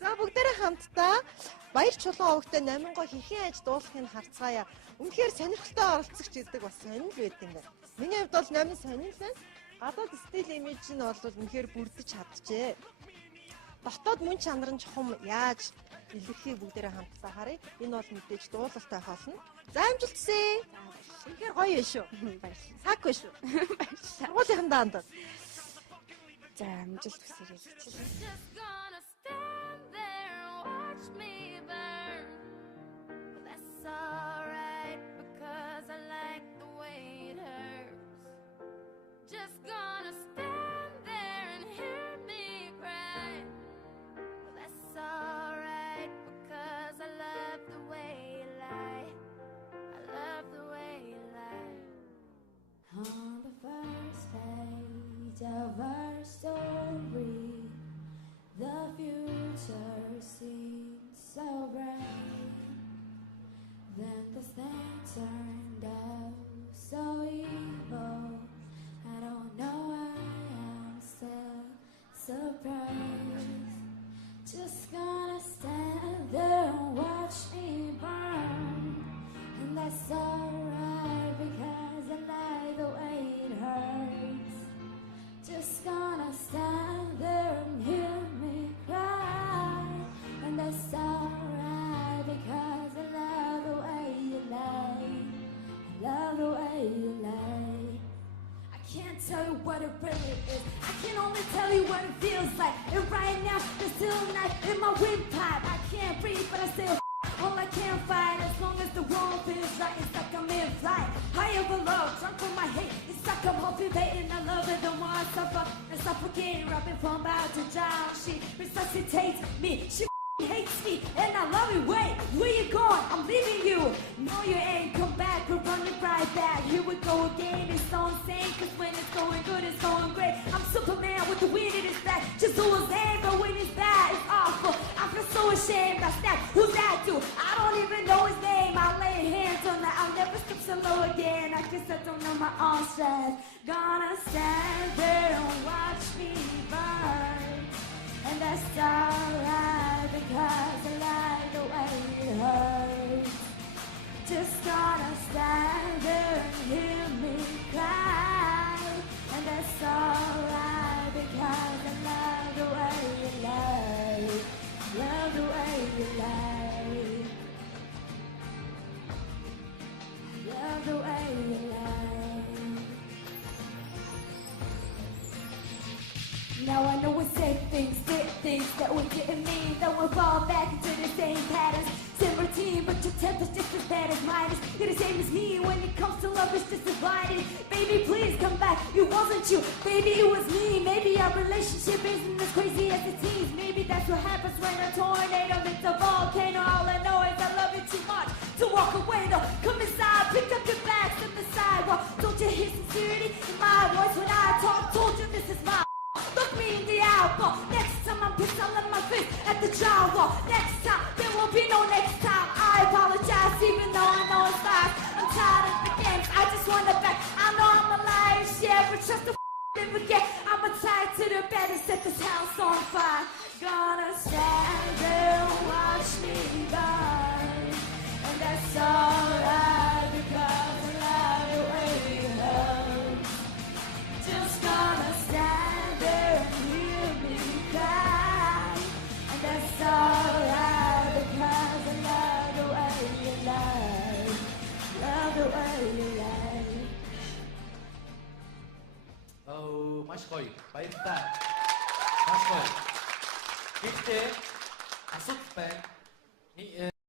За бүгдээрээ хамтдаа Баяр чулуун овогтой 8 гоо хийхин аж дуулахыг харцгаая. Үнэхээр сонирхолтой оролцогч гэдэг бас сонирхол байд юм байна. Миний хувьд бол 8 сонирхол байна. Гадаад стил имиж нь бол үнэхээр бүрдэж чадчихэ. Дотоод мөн чанар нь чухам яаж илэрхийг бүгдээрээ хамтдаа харъя. Энэ бол мэдээж дуулалтай болно. За амжилт хүсье. Үнэхээр гоё юм шүү. Баярлалаа. Цаг биш шүү. Баярлалаа. Сургуулийн даанд. За амжилт хүсье гэж хэлчихлээ. On the first page of our story, the future seemed so bright. Then the thing turned out so evil. I don't know why I'm still surprised. Just gonna stand there and watch me burn, and that's alright because I like the way it hurts. Just gonna stand there and hear me cry, and that's alright because I love the way you lie. I love the way you lie. I can't tell you what it really is. I can only tell you what it feels like. And right now there's still a knife in my windpipe. I can't breathe but I still all I can fight. As long as the world feels right, it's like I'm in flight. High over low, drunk from my hate. It's like I'm hoping, waiting. I love it, the more I suffer and suffocating, rapping from bow to drown. She resuscitates me, she hates me, and I love it. Wait, where you going? I'm leaving you. No, you ain't come back, we're running right back. Here we go again, it's so insane. Cause when it's going good, it's going great. I'm Superman with the wind in his back. Just who was there, but when it's bad, it's awful. I feel so ashamed, I snap. Who's that dude? I don't even know his name. I lay hands on that, I'll never stop so low again. I guess I don't know my own stress. Gonna stand there and watch me burn, and that's alright because I like the way it hurts. Just gonna stand there and hear me cry, and that's alright because I love the way you lie. Love the way you lie. Love the way you lie. Now I know we say things, did things that we didn't mean. Then we fall back into the same patterns, same routine, but your temper's just as bad as mine is. You're the same as me when it comes to love, it's just divided. Baby, please come back, it wasn't you, baby, it was me. Maybe our relationship isn't as crazy as it seems. Maybe that's what happens when a tornado hits a volcano. All I know is I love you too much to walk away though. Come inside, pick up your bags at the sidewalk. Don't you hear sincerity in my voice when I talk? Told you this is my look me in the eyeball. Next time I'm pissed, I'll let my face at the drywall. Next time, there won't be no next time. I apologize even though I know it's lies. I'm tired of the games, I just want it back. I know I'm a liar, yeah, but trust the and forget. I'm tied to the bed and set this house on fire. Gonna stand there and watch me burn, and that's alright because I love the way it hurts. Just gonna stand there and hear me cry, and that's alright because I love the way you lie. Love the way you lie. Oh, маш гоё. Баярлалаа. Маш гоё. Гэхдээ асуудал байна.